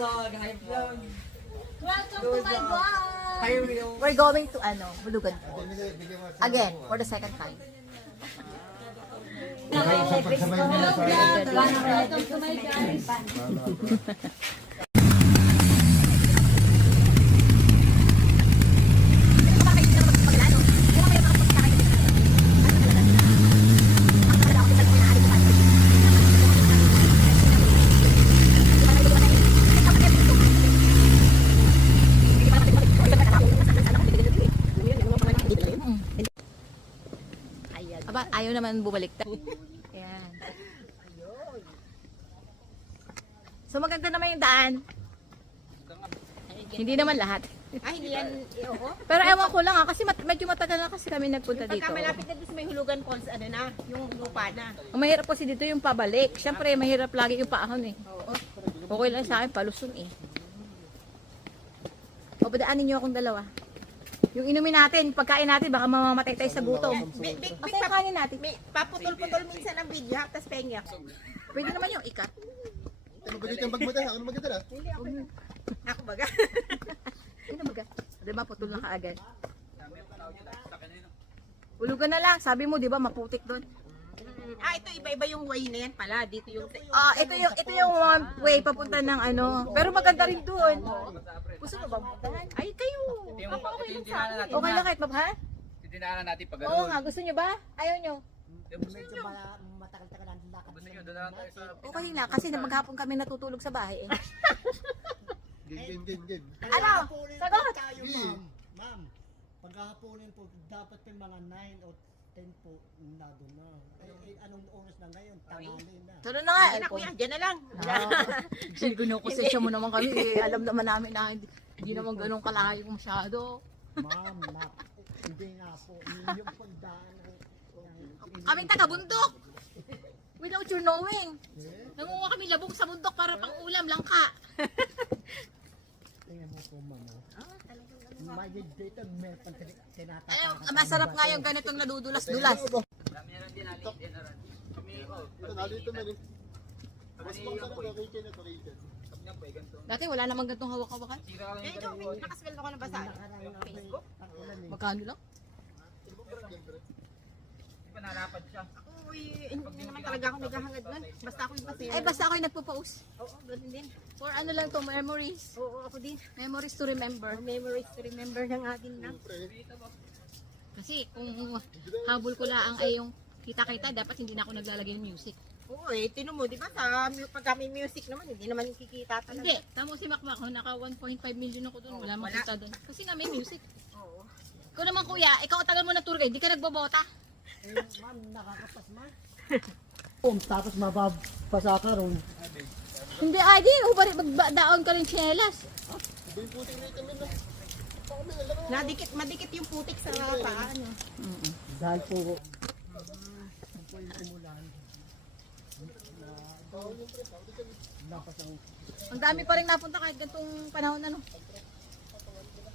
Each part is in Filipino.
vlog. Hi vlog. Welcome to my vlog! Hi Will. We're going to Bulugan po. Again, for the second time. Hello vlog! Welcome to my guys! Aba, ayaw naman bumalik. Ayan. So maganda naman yung daan. Hindi naman lahat. Ay, hindi yan. Oo. Pero ewan ko lang kasi medyo matagal na kasi kami nagpunta dito. Pagka malapit na doon sa may hulugan falls, ano na, yung lupa na. Ang mahirap kasi dito yung pabalik. Siyempre, mahirap lagi yung paahon eh. Oo. Okay lang sa akin, palusong eh. O, padaanin niyo akong dalawa. Yung inumin natin, pagkain natin, baka mamamatay tayo sa gutom. Big Kasi yung kanin natin. may paputol-putol minsan ang video, tapos pengyak. Pwede naman yung ikat. Ano ba dito yung bag mo tayo? Ano maganda na? Ako baga. Ano ba? Di ba, putol na kaagad. Ulugan na lang. Sabi mo, di ba, maputik doon. Ah, ito iba-iba yung way na yan pala. Dito yung... Ah, ito yung one way papunta ng ano. Pero maganda rin doon. Gusto mo ba puntahan? Ay, kayo. Ako okay lang sa akin. Okay lang kahit mabahan? Tinaanan natin pag Oo nga, gusto nyo ba? Ayaw nyo? matagal-tagal ang lakad. Gusto nyo, doon na lang tayo sa... Okay na, kasi maghapon kami natutulog sa bahay eh. Game. Ano? Sagot! Tayo, ma'am. Ma'am, paghahaponin po, dapat po mga 9 o 10 po na doon na. Anong oras na ngayon? Tanghali na. Turo na nga. Ay, na kuya, dyan na lang. Sinukusensya mo naman kami eh. Alam naman namin na hindi naman ganun kalayo masyado. Ma'am, hindi nga po. Yung pagdaan Kaming taga-bundok. Without your knowing. Nangunga kami labong sa bundok para pang ulam, langka. tingnan mo po, ma'am. May dito, may tinatapos. Ay, masarap nga yung ganitong nadudulas-dulas. Dami na lang din natin. Yan na rin. Kami, Ito, nalito man eh. Mas pang sana bakit na bakit. sabi niya po eh, ganito. Dati wala namang ganitong hawak-hawakan. Sira lang Eh, yung ito, ganito. nakasweldo ko na ba sa Facebook? Magkano lang? Di ba nalapad siya? Ako, hindi naman talaga ako naghahangad nun. Basta ako yung pasero. Ay, basta ako yung nagpo-post. Oo, ganun din. For ano lang to, memories. Oo, ako din. Memories to remember. Memories to remember ng atin lang. Kasi kung habol ko lang ay yung kita-kita, dapat hindi na ako naglalagay ng music. Oo eh, tinan mo, di ba sa pagka may music naman, hindi naman kikita talaga. Hindi, tamo si Makmak, naka 1.5 million ako doon, wala makita doon. Kasi nga may music. Oo. Ikaw naman kuya, ikaw tagal mo na tour guide, di ka nagbobota. Ma'am, nakakapas man. Tapos mababasa ka ron. Hindi, ay di, ubari, magdaon ka rin tsinelas. Madikit yung putik sa paa. Ano? Dahil po, po yung umulan. Lapas ang Ang dami pa rin napunta kahit gantong panahon ano.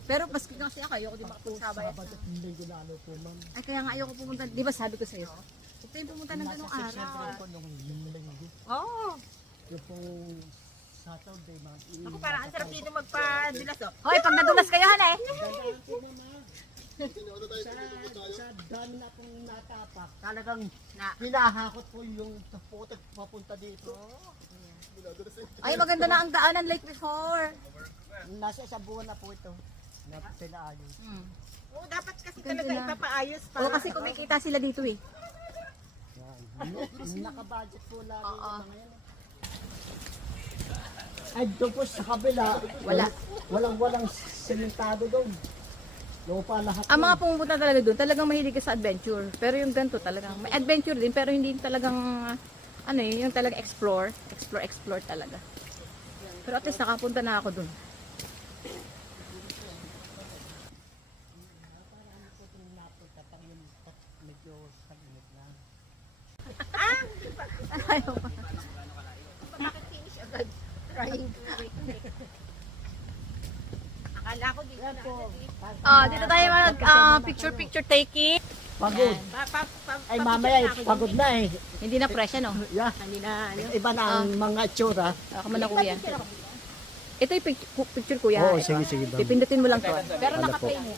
Pero maski kasi ako, ayoko din makapagsabay. Sabado at linggo lalo po, ma'am. Ay kaya nga ayoko pumunta, di ba sabi ko sa'yo? Huwag tayong pumunta ng ganong Siyempre araw. po nung linggo. Oo. Yung pong Saturday, ma'am. Ako parang ang sarap dito magpadulas oh. Hoy, pag nadulas kayo han eh. Gandaan po, ma'am. Sa dami na pong natapak, talagang hinahakot po yung putik papunta dito. Ay maganda na ang daanan like before. Nasa isang buwan na po ito. Na pinaayos. Oo, dapat kasi Ganda talaga na. ipapaayos O para. kasi kumikita sila dito eh. Naka-budget po lagi Oo. yung mga yan. Ay, doon po sa kabila. Wala. Walang sementado doon. Lupa lahat. Ang mga pumupunta talaga doon, talagang mahilig ka sa adventure. Pero yung ganito talagang, may adventure din pero hindi talagang, ano yung talagang explore talaga. Pero at least nakapunta na ako doon. Medyo saginit lang. Ayaw pa. Bakit finish agad? Trying to wait. Akala ko dito Yan na. po. Dito tayo mag picture taking. Pagod. Ay mamaya pagod na eh. Hindi na fresh ano. Yeah. Hindi na ano. Iba na ang mga itsura. Ako man na kuya. Ito yung picture kuya. Oo, Ito. sige, sige, ma'am. Pipindutin mo lang to. Pero Wala po. naka-play mo.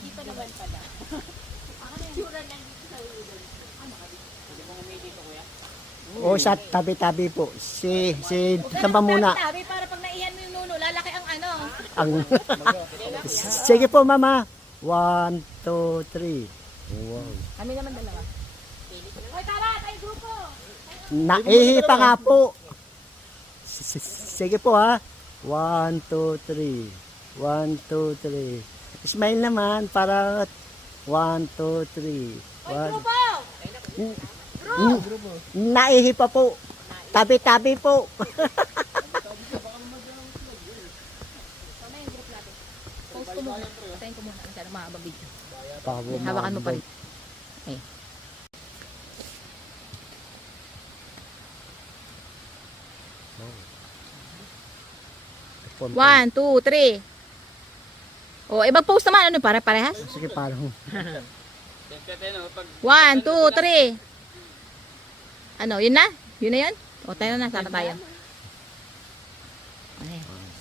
O sa tabi-tabi po. Si Tamba muna. Sabi para pag naihan mo yung nuno, lalaki ang ano. Ang sige po, mama. 1, 2, 3. Wow. Kami naman dalawa. Hoy, tara, tayo grupo. Naihi pa nga po. Sige po ha. 1, 2, 3. 1, 2, 3. Smile naman para 1, 2, 3. Hoy, grupo! Naihi pa po. Tabi-tabi po. Post ko muna. Patayin ko muna. Masyado mahaba video. Bago Hawakan mo pa rin. Eh. One, two, three. O, ibang post naman. Ano, parehas? Sige, parang. One, two, three. Ano, yun na? Yun na yun? O, tayo na. Sana tayo.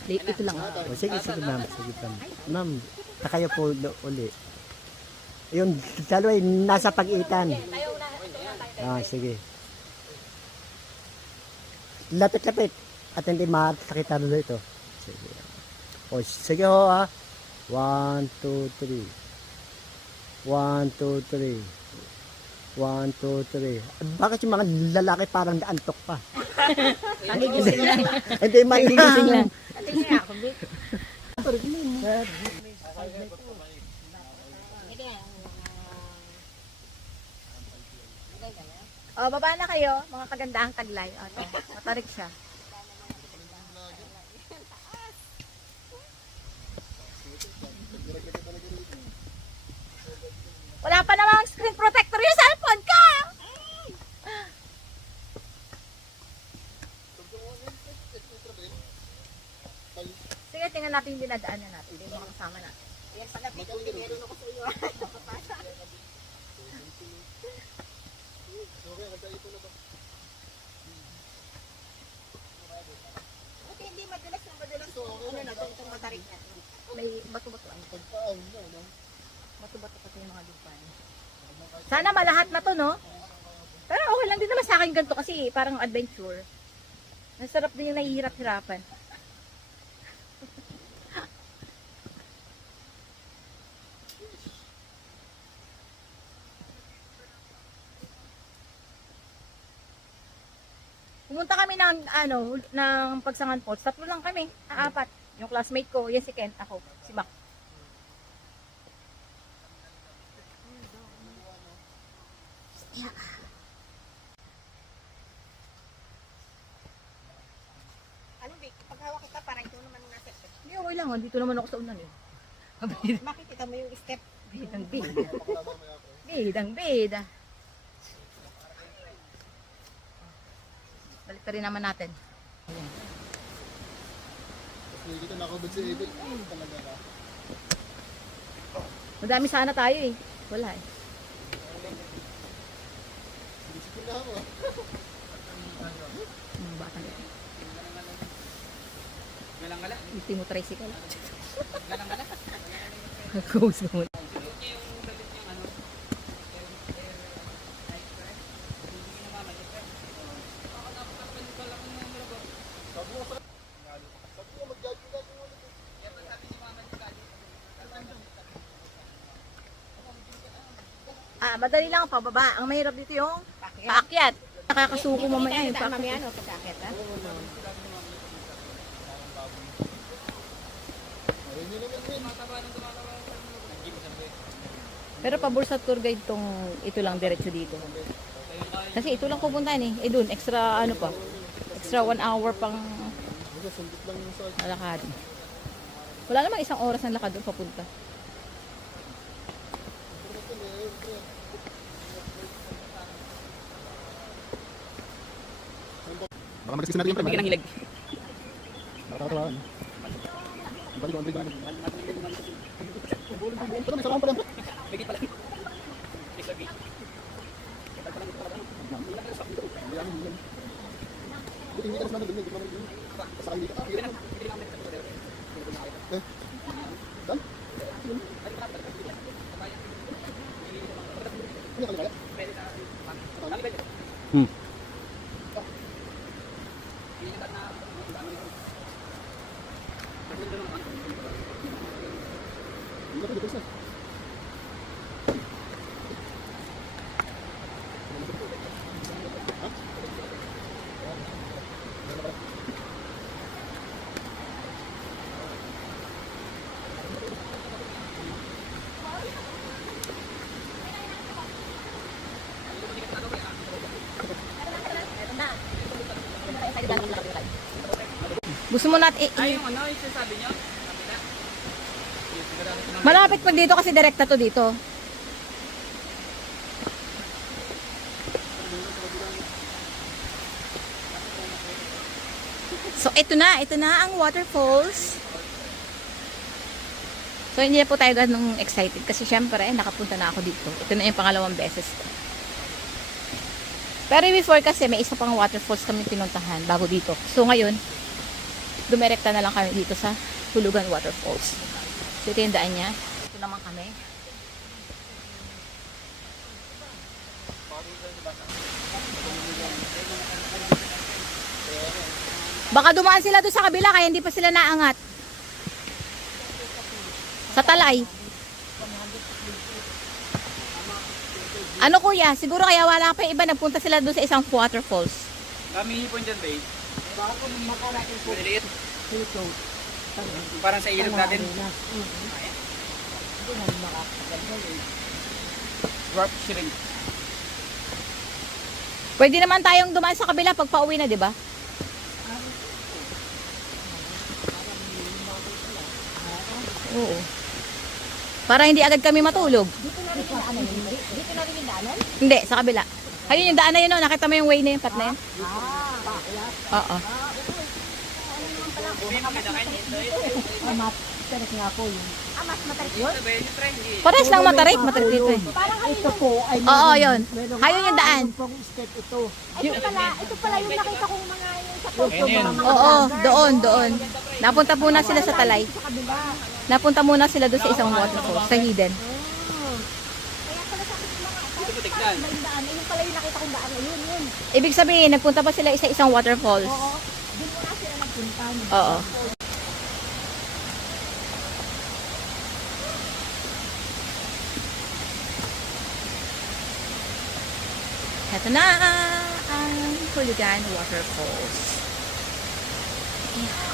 Ay, ito lang. O, sige, sige, ma'am. Sige, ma'am. Ma'am, kayo po uli. Yung dalawa ay nasa pag-itan. Ah, sige. Lapit-lapit. At hindi makakita na ito. Sige. O, sige ho ha. 1, 2, 3. 1, 2, 3. 1, 2, 3. Bakit yung mga lalaki parang naantok pa? Nagigising lang. Hindi man Nagigising lang. O, baba na kayo, mga kagandahang taglay. O, ito, matarik siya. Wala pa namang screen protector yung cellphone ka! Sige, tingnan natin yung dinadaanan natin. Yung mga kasama natin. Yan pala, Pikuti, meron ako sa iyo. Buti hindi madulas yung madulas. Ano na, itong matarik na. May bato-bato ang ito. Bato-bato kasi yung mga lupa. Sana malahat na to, no? Pero okay lang din naman sa akin ganito kasi parang adventure. Nasarap din yung nahihirap-hirapan. Pumunta kami ng ng Pagsangan Falls. 3 lang kami, 4. Yung classmate ko, yan si Kent, ako, si Mac. Anong Vic? Pag hawak kita, parang ito naman nasa step. Hindi, okay lang. Dito naman ako sa unan eh. Makikita mo yung step. Bidang bida. Bidang bida. Balik pa rin naman natin. Ayan. Dito nakabad si Edel. Talaga ka. Madami sana tayo eh. Wala eh. Bisikil na ako. Batang ito. Galang-gala. Hindi mo tricycle. Galang-gala. Ghost mo. Madali lang ang pababa. Ang mahirap dito yung paakyat. Nakakasuko mamaya yung paakyat. Mamaya ano, pagkakit ha? Pero pabor sa tour guide tong ito lang diretso dito. Kasi ito lang pupuntahan eh. Eh dun, extra ano pa. Extra 1 hour pang lakad. Wala namang 1 oras ng lakad doon papunta. Baka maliskis natin yung pre. Bigyan ng hilag. Nakakatawa. Balik ko, balik ko. Ito may sarang pala. Bigit pala. Buti hindi ka mas nandun. Sa hindi ka. Hmm. Gusto mo natin Ay, yung ano, yung sinasabi nyo? malapit pag dito kasi direkta to dito. So ito na ang waterfalls. So hindi na po tayo ganung excited kasi syempre nakapunta na ako dito. Ito na yung pangalawang beses ko. Pero before kasi may isa pang waterfalls kami pinuntahan bago dito. So ngayon, dumirekta na lang kami dito sa Hulugan Waterfalls. So ito yung daan niya. Ito naman kami. Baka dumaan sila doon sa kabila kaya hindi pa sila naangat. Sa Talay. Ano kuya? Siguro kaya wala pa yung iba. Nagpunta sila doon sa isang waterfalls. Kami hipon dyan, babe. Maliliit. Parang sa ilog natin. Dwarf shrimp. Pwede naman tayong dumaan sa kabila pag pauwi na, di ba? Oo. Para hindi agad kami matulog. Dito na rin yung daanan. Dito na rin yung daanan? Hindi, sa kabila. Ayun yung daan na yun, oh. Nakita mo yung way na yun, pat na yun? Oo. Tarik nga po yun. Mas matarik yun? Ito ba yun? Yung trend eh. Pares lang matarik, matarik dito eh. Parang Ito po ay Oo, yun. Ayun yung daan. pong step ito. ito pala yung nakita kong mga yung sa photo. Ayun yun. Oo, doon. Napunta muna sila sa Talay. Sa kabila. Napunta muna sila doon sa isang waterfall, sa Hidden. Kaya pala sa akin mga Ito po tignan. yung daan. Yung pala yung nakita kong daan. Yun. Ibig sabihin, nagpunta pa sila sa isang waterfalls. Oo. Doon muna sila nagpunta. Oo. Ito na ang Hulugan Waterfalls. Ayan.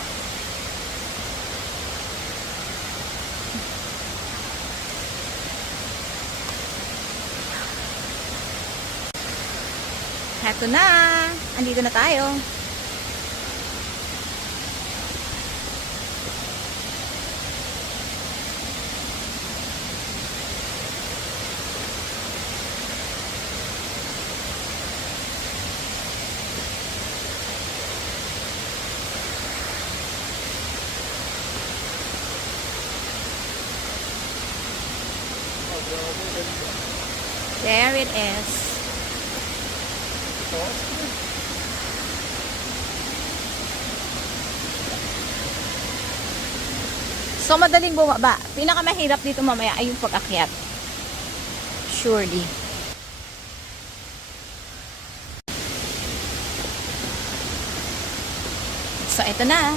Ito na. Andito na tayo. There it is. So, madaling bumaba. Pinakamahirap dito mamaya ay yung pag-akyat. Surely. So, ito na.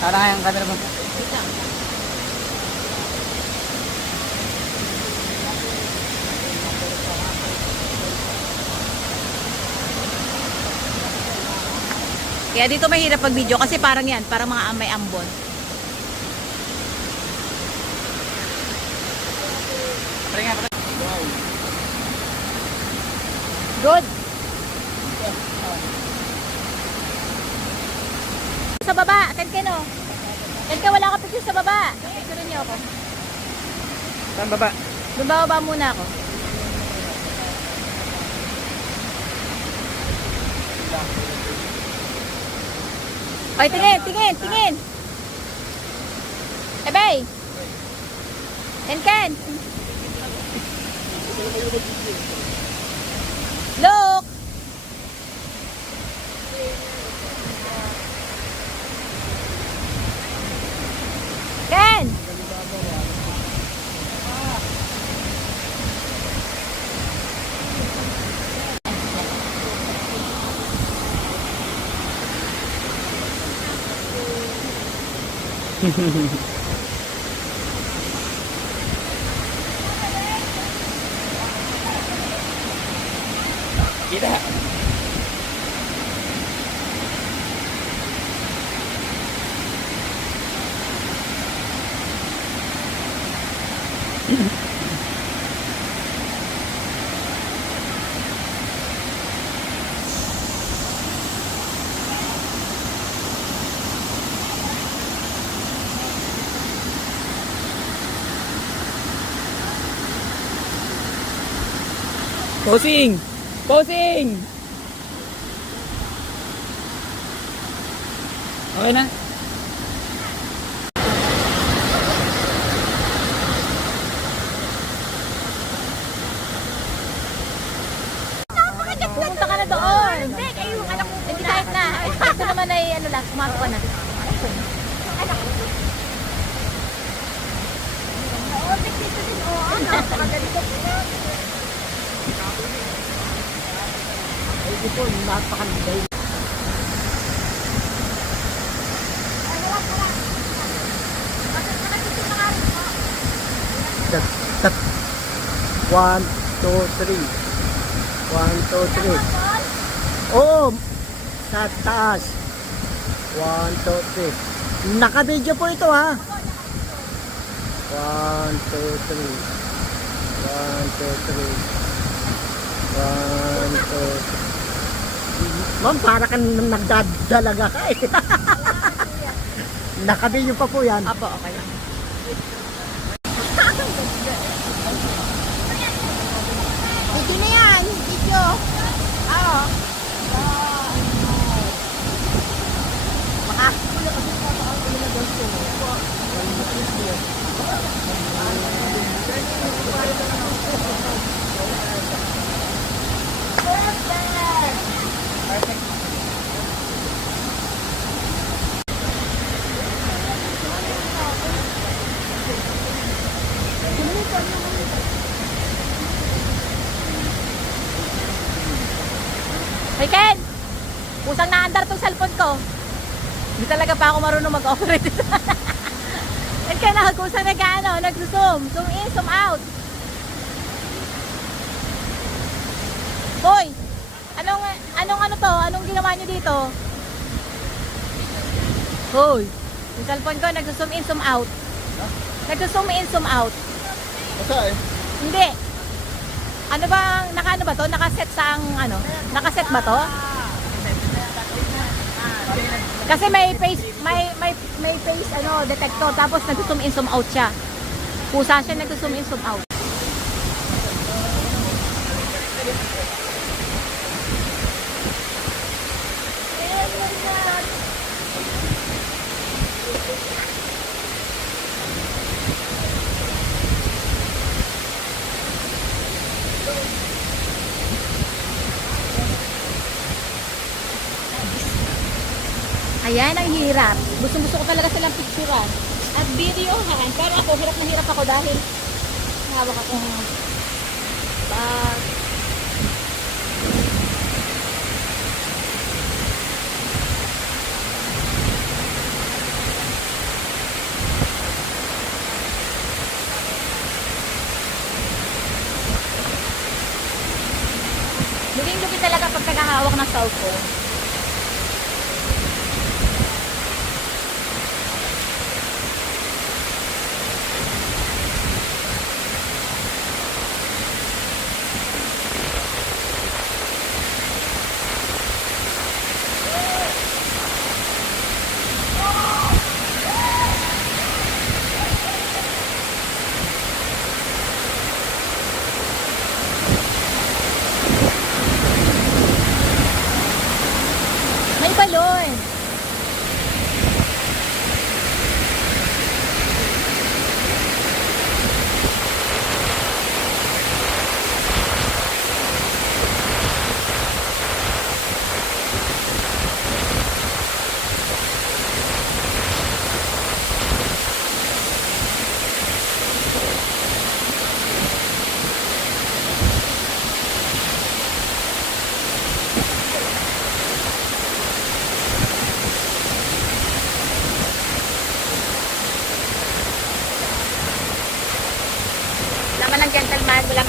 Tara nga yung camera mo. Kaya dito mahirap pag video kasi parang yan, parang mga may ambon. Tara nga, tara. Good. Sa baba, Ken oh. Ken, wala ka picture sa baba. Picture niyo ako. Saan baba? Bumababa muna ako. Ay, tingin. Ebay. Ken. Look! Ken! Kita. Posing! Posing! Okay na? Pumunta ka na doon. Hindi, kayo, anak mo. Hindi kahit na. Ito naman ay ano lang, kumato ka na. Anak mo. Oo, dito din. Oo, napakaganda. Ay, ito, napakaganda. Tat. 1, 2, 3. 1, 2, 3. Oh, sa taas. 1, 2, 3. Naka-video po ito ha. 1, 2, 3. 1, 2, 3. 1, 2, 3. Ma'am, para kang nagdadalaga ka eh. Naka-video pa po yan. Apo, okay lang. Video na yan, video. Oo. Hey Ken! Pusang naandar tong cellphone ko. Hindi talaga pa ako marunong mag-operate. Ken ka na, kusang nag-zoom. Zoom in, zoom out. Boy! Anong ano to? Anong ginawa nyo dito? Hoy! Yung cellphone ko, nag-zoom in, zoom out. Nag-zoom in, zoom out. Masa eh? Hindi. Ano bang, naka-ano ba to? Nakaset sa ang, ano? Nakaset ba to? Kasi may face, may face, ano, detector. Tapos nag-zoom in, zoom out siya. Pusa siya, nag-zoom in, zoom out. Ayan, ang hirap. Gusto ko talaga silang picturean. At videohan. Pero ako, hirap na hirap ako dahil hawak akong bag. Luging-lugi talaga pag nagahawak ng cellphone.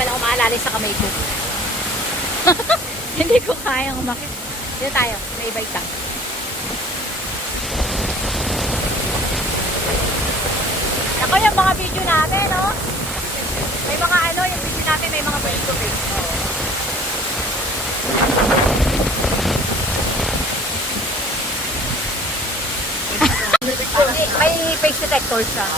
naman ako maalala sa kamay ko. Hindi ko kayang umakit. Dito tayo, may bike lang. Ako yung mga video natin, no? May mga ano, yung video natin, may mga face-to-face. May face detector siya.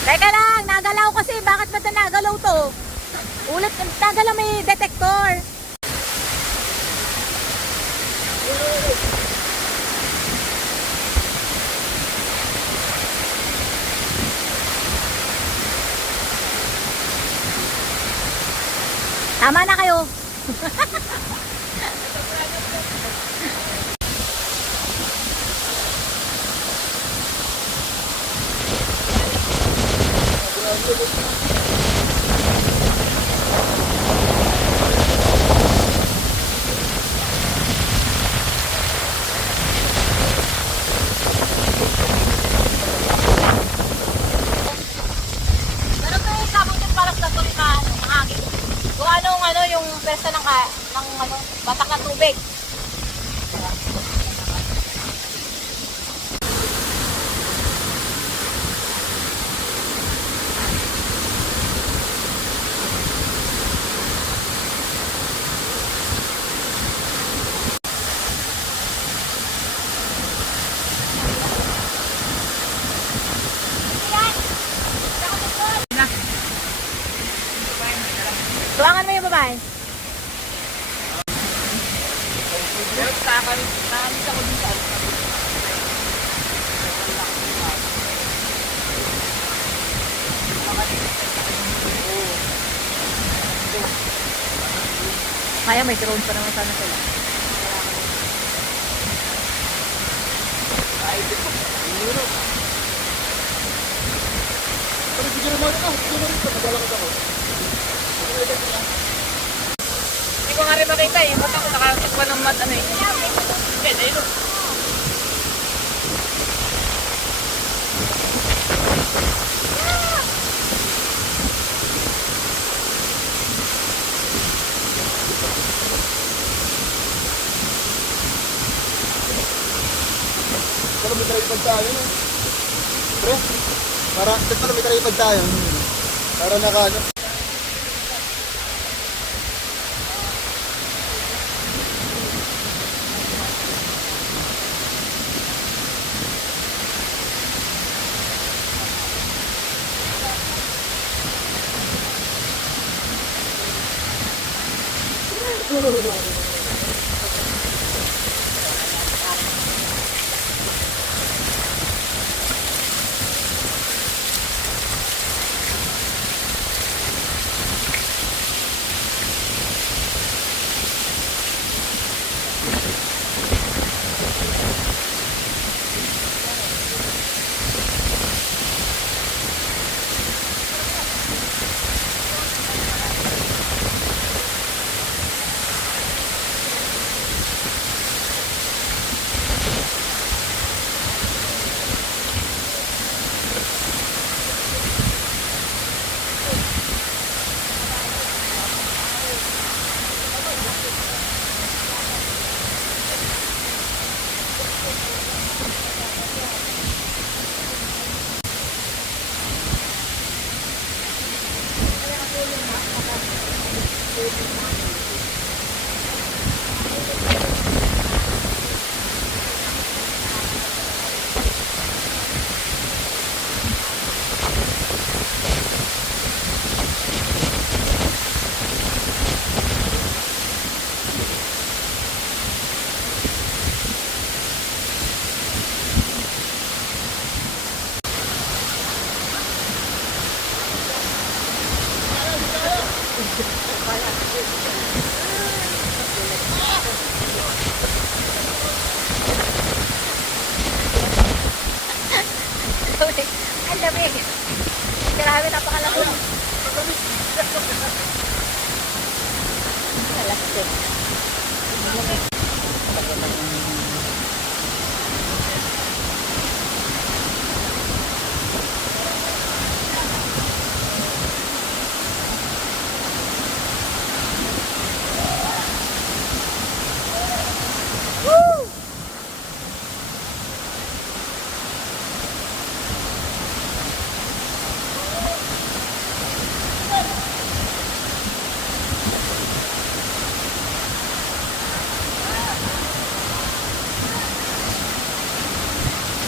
Teka lang, nagalaw kasi. Bakit ba ito nagalaw to? Ulit, nagalaw may detector. Tama na kayo. Pero ito yung sabon yung parang natuloy na hangin. Kung anong ano yung persa ng ano, batak na tubig. Tuwangan mo yung babae. Kaya may drone pa naman sana sila. Pero bigyan naman ako. Bigyan naman ito. Maglalakad ako. Hindi ko nga rin makita eh. Ba't ako nakatakpan ng mat ano eh. Hindi, ayun o. Para may tripod tayo, no? Pre, para may tripod tayo. Para naka,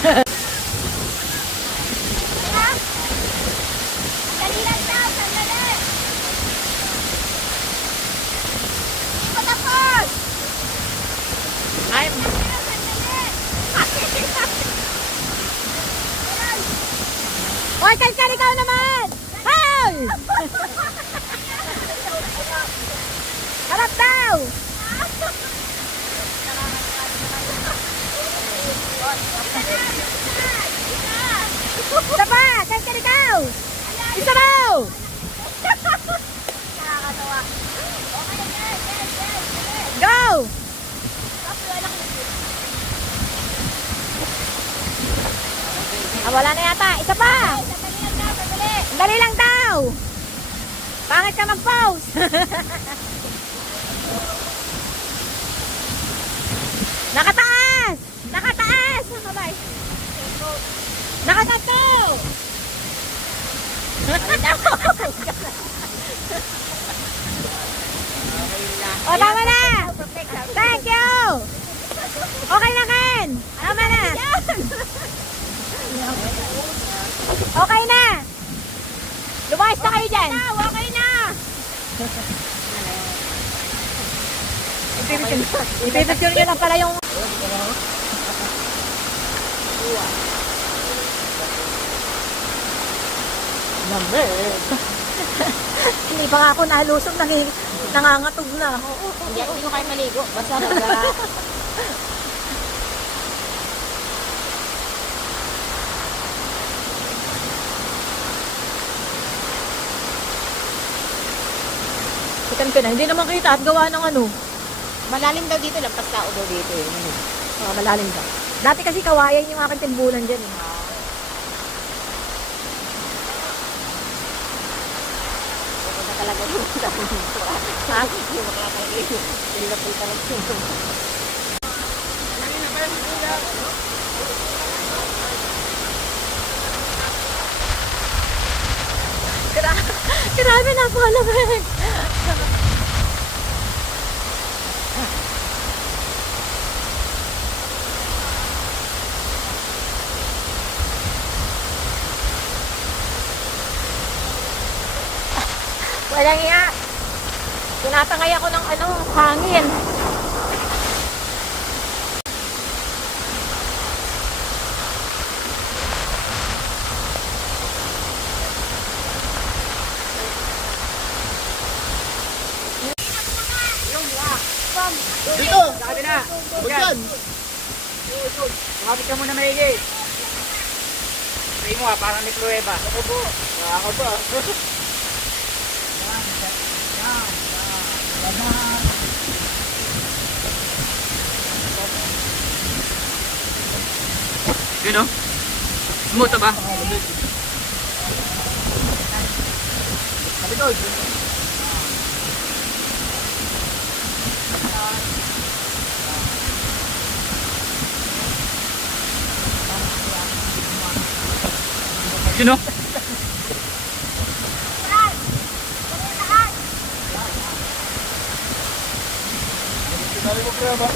Dali lang daw, sandali. Patapos! Ay, Hoy, kalkal ikaw naman! Hoy! Harap daw! Isa pa! Kalkal ikaw! Isa mo! Go! Wala na yata. Isa pa! Dali lang daw! Pangit ka mag-pause! Nakataas! Nakataas! Nakabay! Nakatato! O, tama na! Thank you! Okay na, Ken! Tama na! Okay na! Lumayas na kayo dyan! Okay na! Ipipicture nyo lang pala yung... Hindi pa nga ako nalusog, nangangatog na. Hindi ko kayo maligo. Basta Kita na, hindi naman kita at gawa ng ano. malalim daw dito, lampas tao daw dito. Malalim ba? Dati kasi kawayan yung aking timbulan dyan. Pupunta talaga dito sa pumunto. Ha? Hindi makakaligo. Pilapil talaga dito. Grabe, napakalamig. Walang iya. Tinatangay ako ng hangin. Dito! sabi na. Huwag yan! Kumapit ka muna maigi. Pray mo parang may pruweba. Ako ba? Yun o. Smooth ba? Malikod! Yun o. Dali mo kaya ba?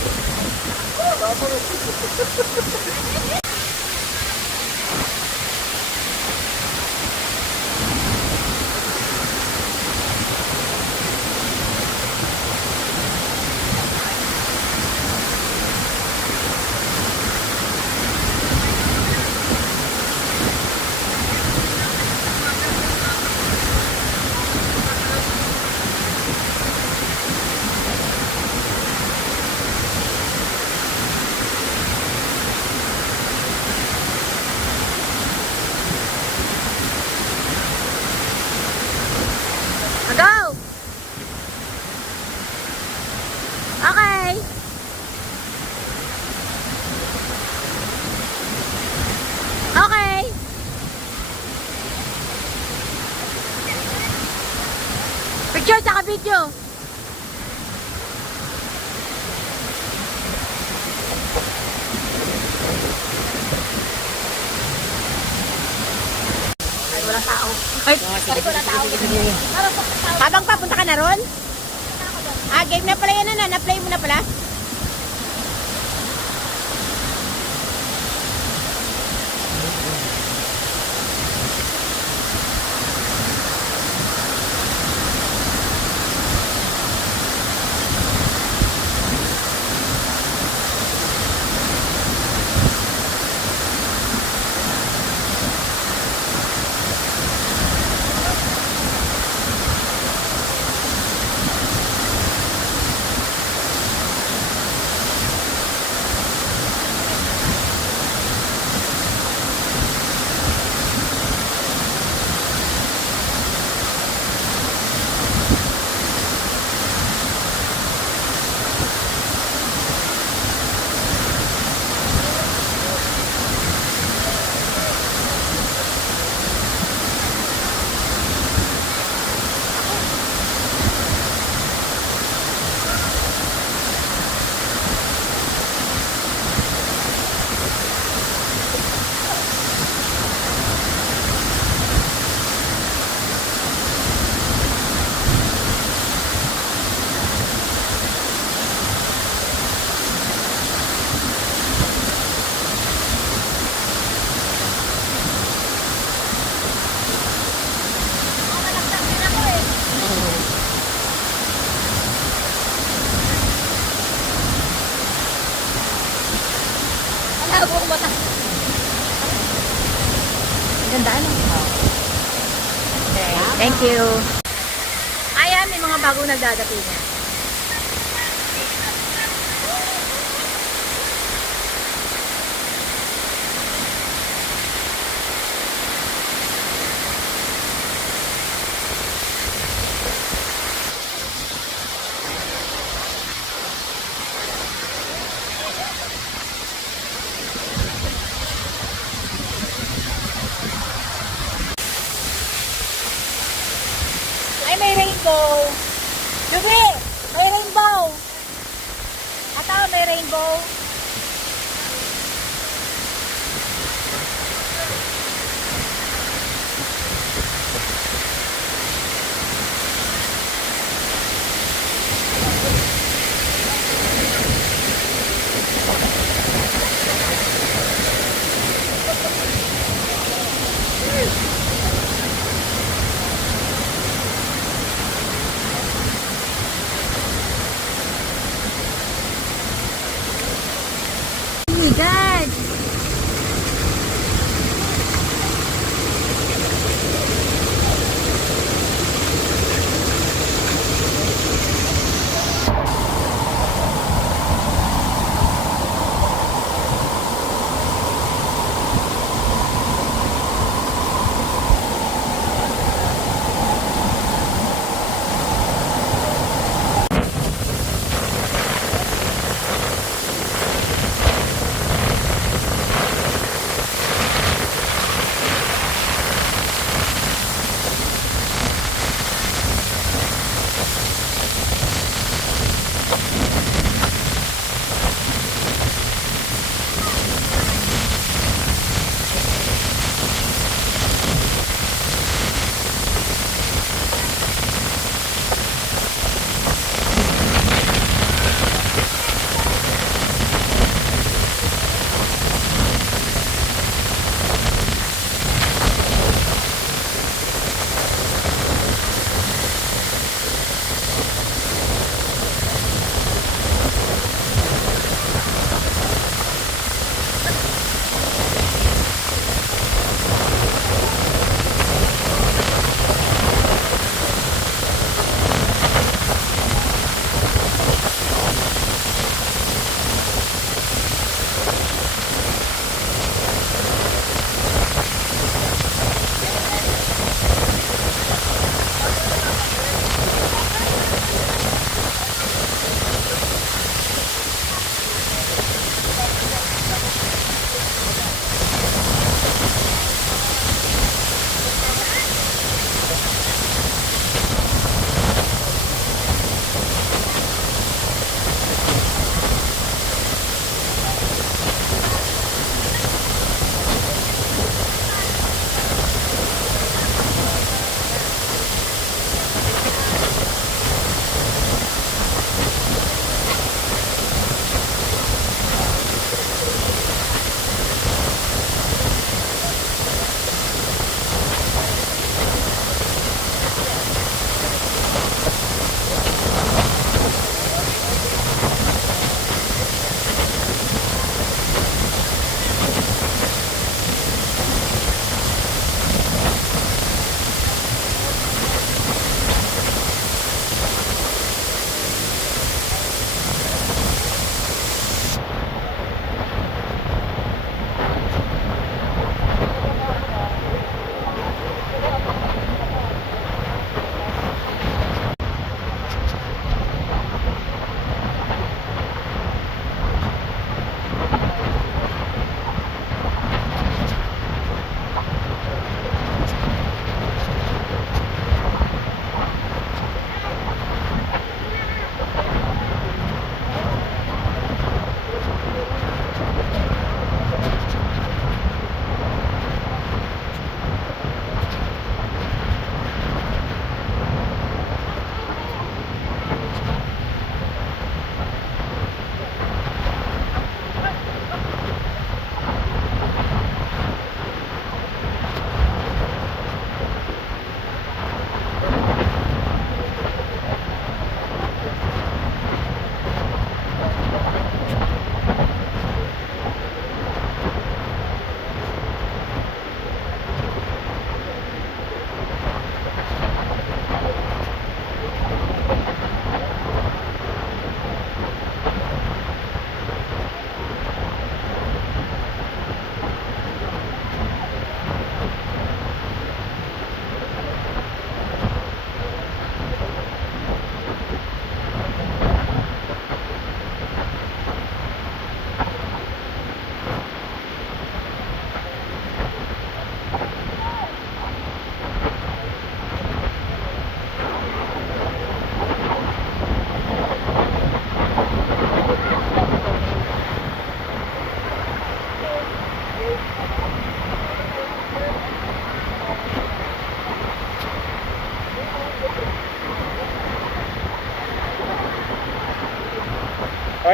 Go! Okay. Okay. Picture tsaka video. Ay, walang tao. Ay, walang tao. Habang papunta ka na ron? Game na pala yan na. Na-play mo na pala? Maganda ano? Okay, thank you. Ayan, may mga bagong nagdadating na. Ay, may rainbow. Jubi, may rainbow. Ata, may rainbow.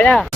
Okay na.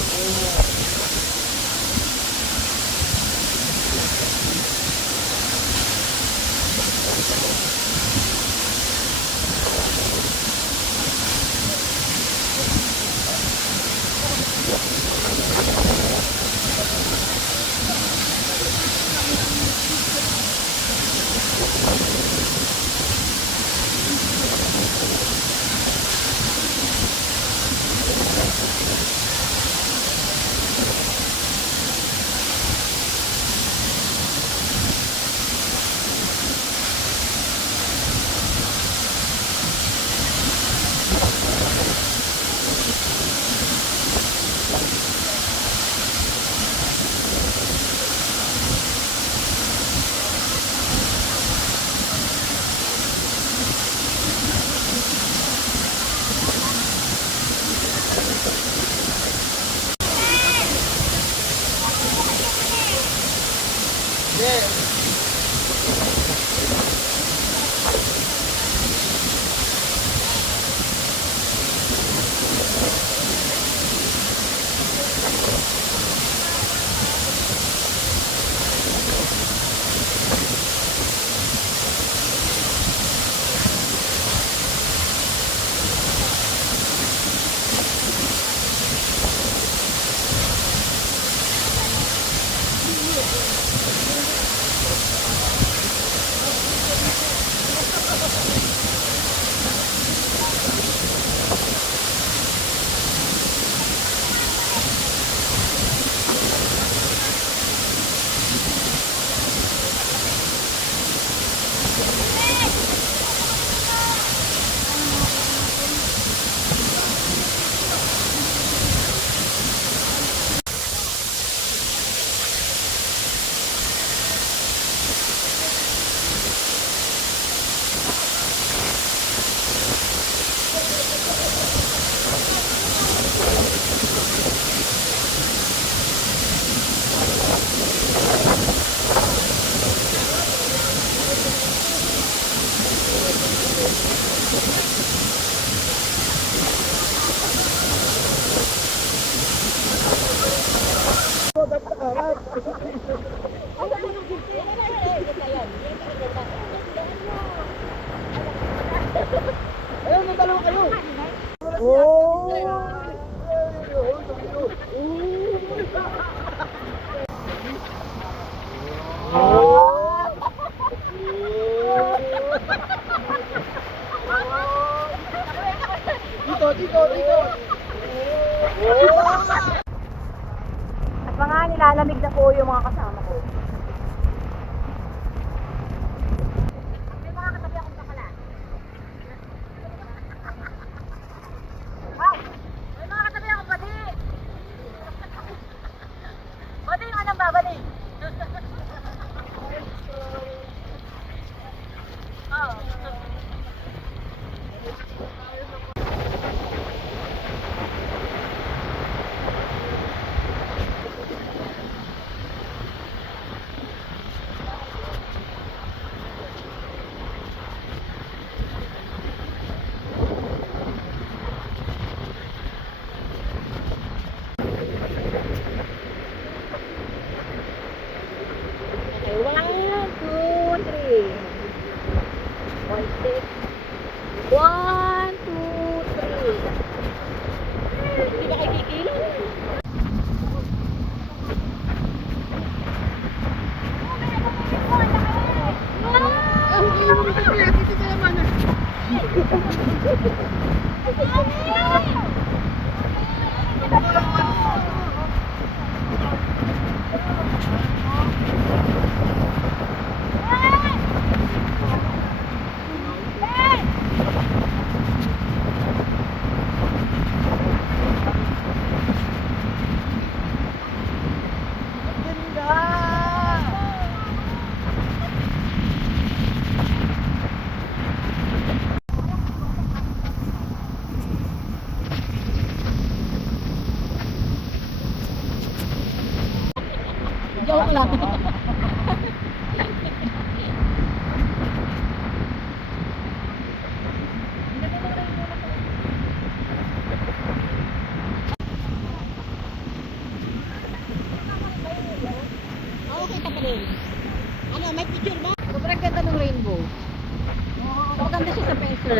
At mga nilalamig na po yung mga kasama ko. May mga katabi akong bakala. Sobrang ganda ng rainbow. Maganda siya sa pencil.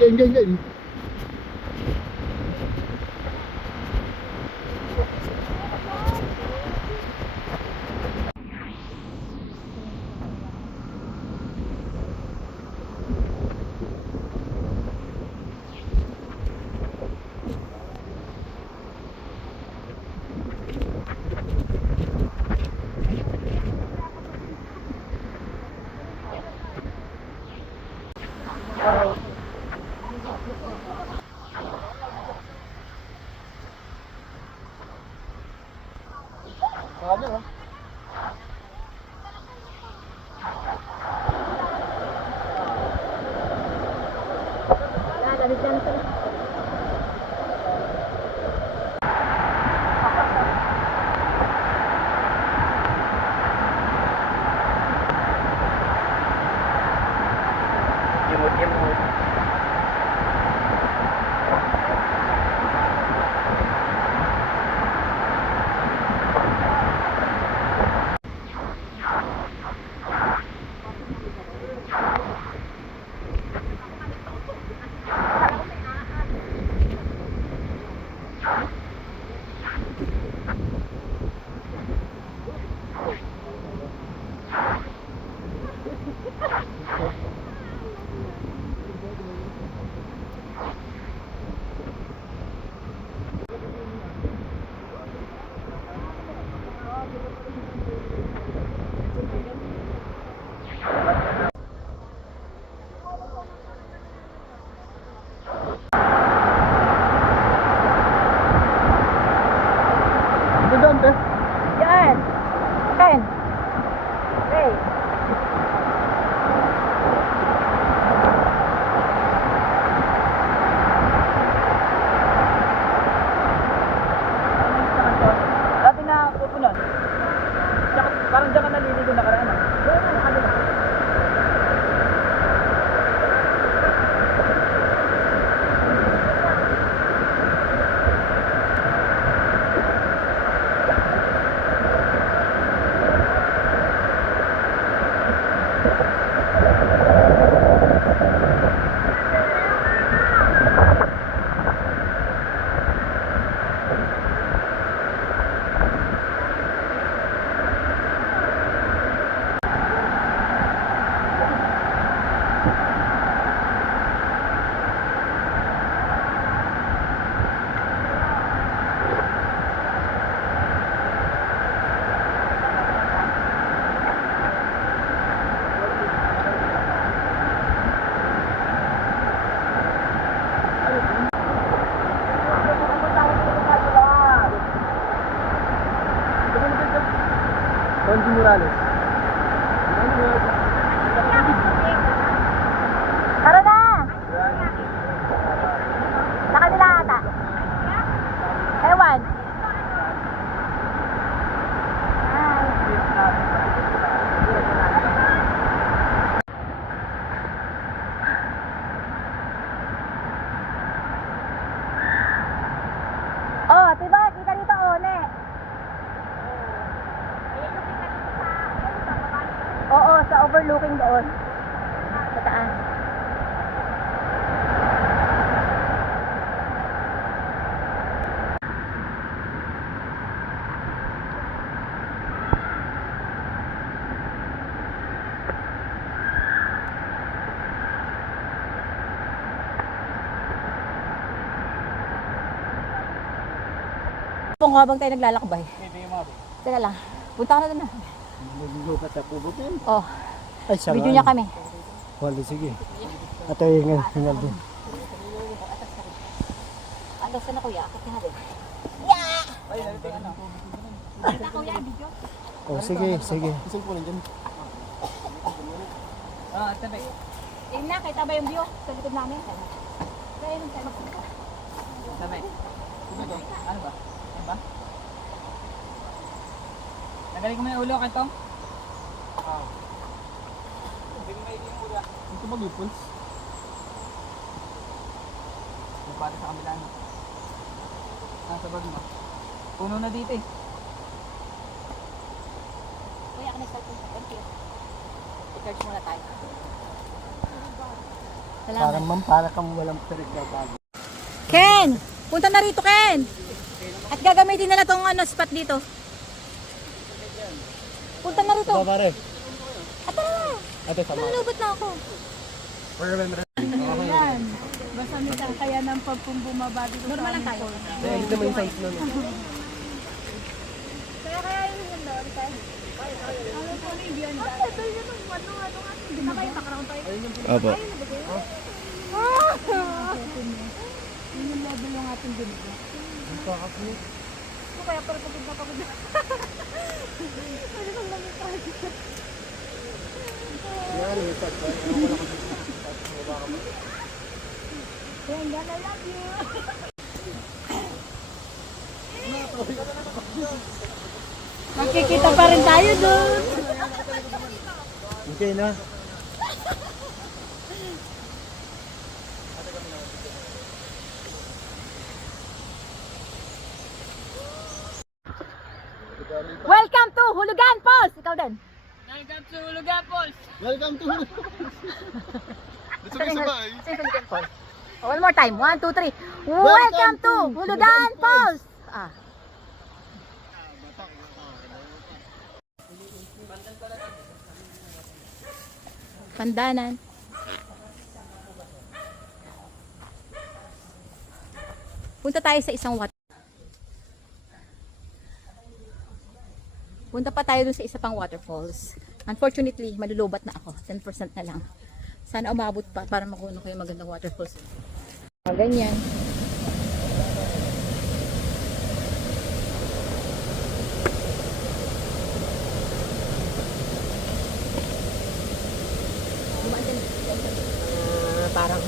Game. Yan. Ken. Hey. Dati na pupunan. Parang dyan ka naliligo na karaan. Doon na nakalimutan. Conji Morales. Tara na! Sa kanila ata. Ewan. Oh, diba? Kita dito, One. Oo, sa overlooking doon. Sa taas. Kung habang tayo naglalakbay. Teka lang. Punta ka na doon na. Naliligo ka sa kubot yan. Oh, Ay, sarang. video niya kami. Wala, sige. At ay, hingal din. Ano sa na kuya? Akit nga din. Oh, sige. Isang po lang dyan. Ah, tabi. Tingnan na, kita ba yung view sa likod namin? Kaya nung tayo magpunta. Tabi. Ano ba? Ano ba? Nagaling ko mo yung ulo, Kantong? Oo. Hindi mo maiging yung ulo. Ito ba yung pulse? Yung para sa kabila mo. Nasa bag mo. Puno na dito eh. Kuya, ako na-start yung thank you. I-charge muna tayo. Salamat. Parang ma'am, para kang walang pinagbabago. Ken! Punta na rito, Ken! At gagamitin na tong spot dito. Punta na rito. Ito pare. At tara na! Ito sama. Nalulubot na ako. Yan. Basta minsan kaya ng pagpumbumaba dito Normal lang tayo. Hindi naman yung size nun. Kaya yun yung doon. Ano po na hindi yan. Ito yun yung ano. Hindi na kayo background tayo. Opo. Yun yung level ng ating ginagawa. So, kaya pala pagod na pagod na. Ano bang namin tayo? Yan, yung start ba? Yan, yan, I love you. Makikita pa rin tayo doon. Okay na. Welcome to Hulugan Falls! Ikaw din. Welcome to Hulugan Falls! Welcome to Let's sabay-sabay. Hulugan Falls. One more time. 1, 2, 3. Welcome to Hulugan Falls! Ah. Pandanan. Punta tayo sa isang water. Punta pa tayo dun sa isa pang waterfalls. Unfortunately, malulubat na ako. 10% na lang. Sana umabot pa para makuha ko yung magandang waterfalls. Ganyan. Parang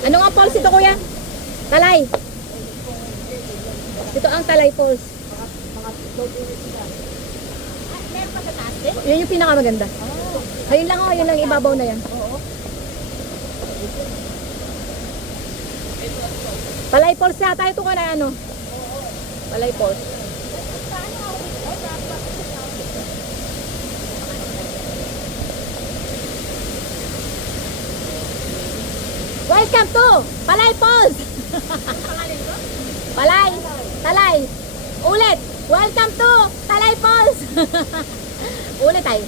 Ano nga falls ito, kuya? Talay. Ito ang Talay Falls. Yun yung pinakamaganda. Ayun lang oh, yun lang ibabaw na yan. Talay Falls na tayo ito ka na ano? Talay Falls. Welcome to Palay Falls! Palay! Talay! Ulit! Welcome to Talay Falls! Ulit tayo.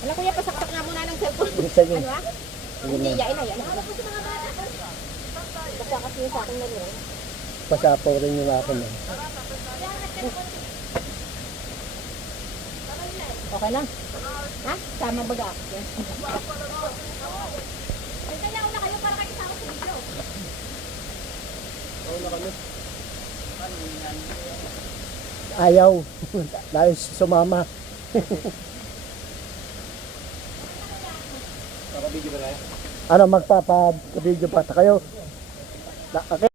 Wala kuya, pasaksak nga muna ng cellphone. Sige. Ano ah? Hindi, yain na, yain na. basta kasi sa akin na rin. Pasapaw rin yung akin. Okay lang. Ha? Sama baga. Ayaw. Dahil sumama. Ano, magpapa-video pa kayo? Okay.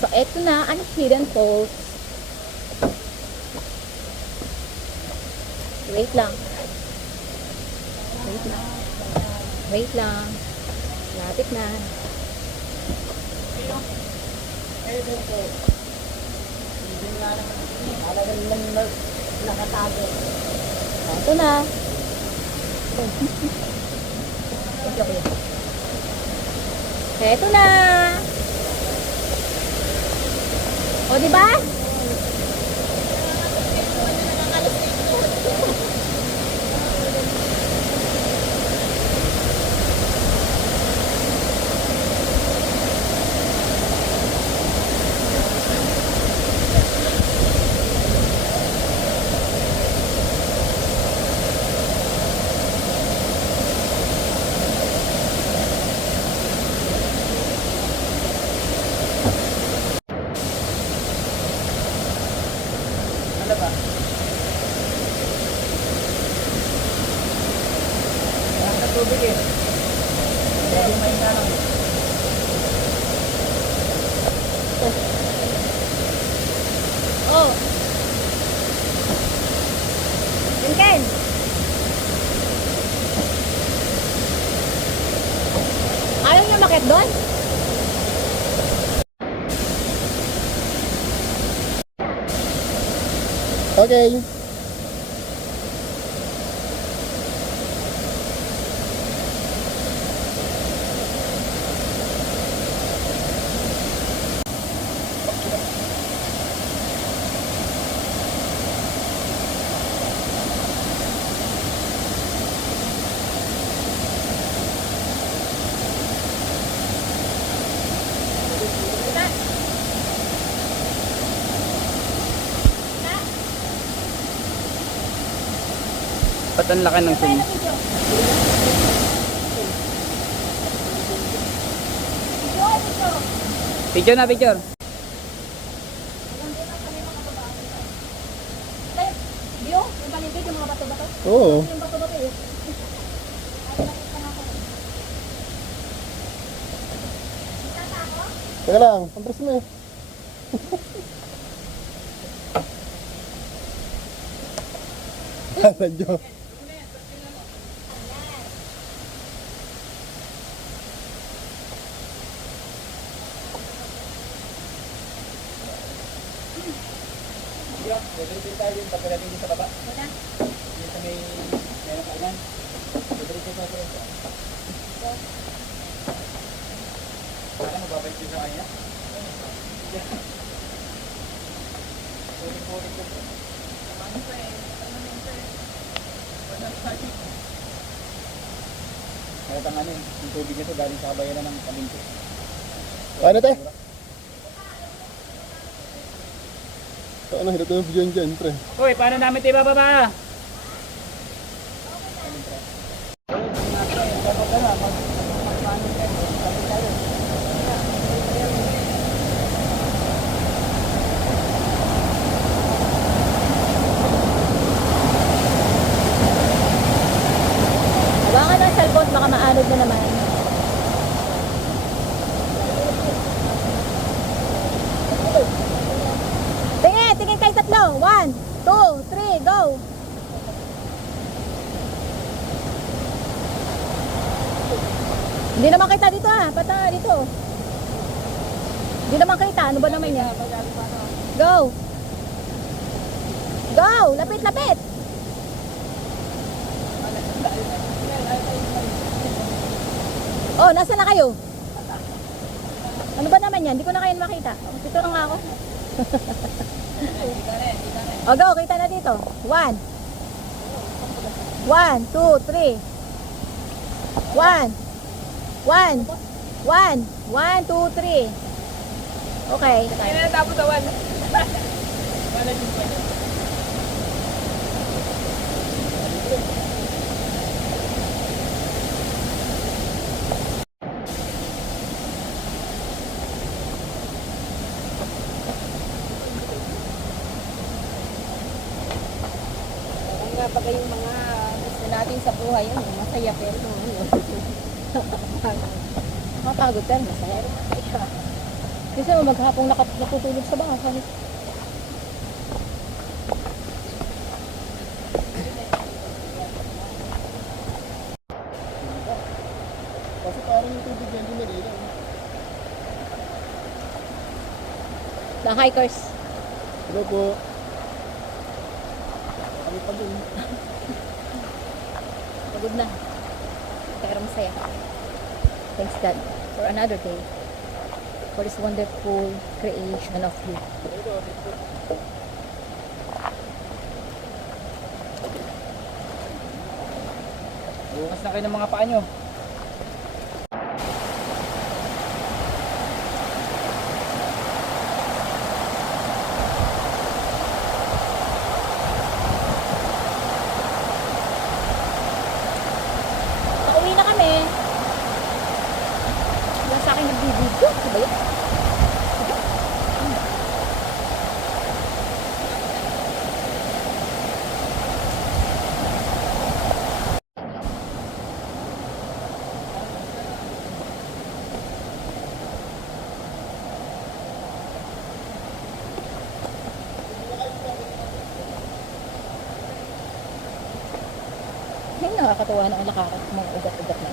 So, eto na ang Hidden Falls. Wait lang. Wait lang. Wait lang. Lapit na. Ito na. Eto na. O, diba? Ano ba? Ang sa tubig eh. Medyo may lang. Oh. Ken. Ayaw niyo makit doon? Okay. Ba't ang laki ng zoom? Picture na, picture. Bio, yung paligid, yung mga bato-bato. Oo. Yung bato-bato eh. Teka lang, compres mo eh. Radyo. Dito tayo yung pagkalating dito sa baba. Dito sa may meron kainan. Dito sa preso. Kaya mo babalik din sa kanya? Pulit-pulit ko. Kaya tangan eh, yung tubig nito galing sa kabayanan ng Palengke. Paano te? Ano, hirap na yung video dyan, pre. Uy, paano namin ito ibababa? Hawakan ng cellphone, baka maanod na naman. Tingin kayo tatlo. 1, 2, 3, go! Hindi naman kita dito pata dito. Hindi naman kita, ano ba naman yan? Go! Go! Lapit, lapit! Oh, nasa na kayo? Ano ba naman yan? Hindi ko na kayo makita. Dito lang ako. O, go, kita na dito. 1 1, 2, 3 1 1 1 1, 2, 3 Okay. Kaya na natapos sa 1. Nga pag yung mga gusto natin sa buhay, ano, masaya pero ano. Mapagod ka, masaya. Kasi mo maghapong nakatulog sa bahay. Kasi parang yung tubig yan, hindi nalinaw. Na hikers. Hello po. Kami pa dun. Pagod na. Pero masaya. Thanks God for another day. For this wonderful creation of you. Bukas na kayo ng mga paa nyo. Pauwi na kami. Wala sa akin nagbibidyo. Ano ba yun? Ay, nakakatawa na ang lakaran. Mga ugat-ugat na.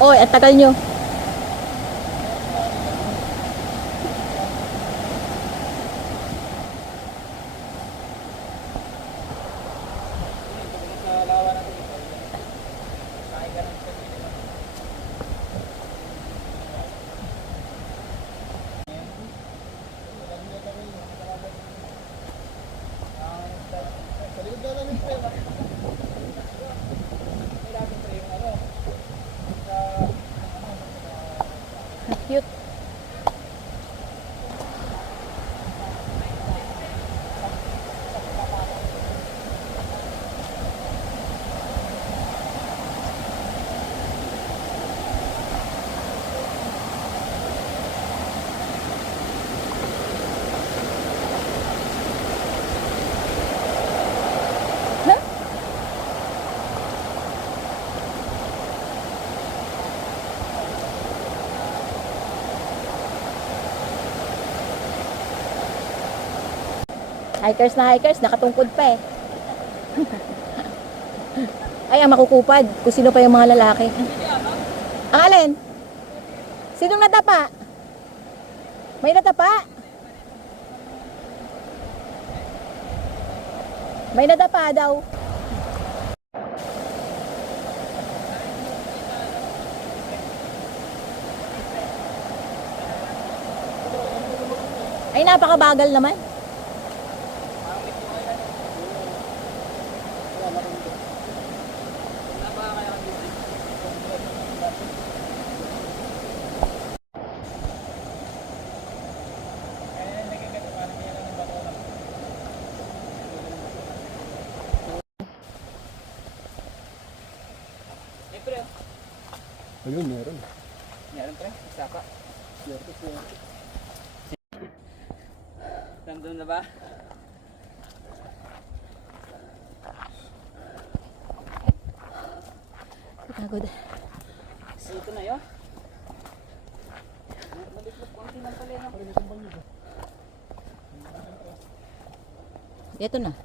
Oy, ang tagal nyo. Sa likod na namin pre. Cute. Huh? Hikers, nakatungkod pa eh. Ay, ang makukupad. Kung sino pa yung mga lalaki. Ang alin? Sinong natapa? May natapa? May natapa daw. Ay, napakabagal naman. Ayun, meron. Meron pre, saka. Nandun na ba? Pagod. Dito na yun. Maliklop konti lang pala yun. Ito na.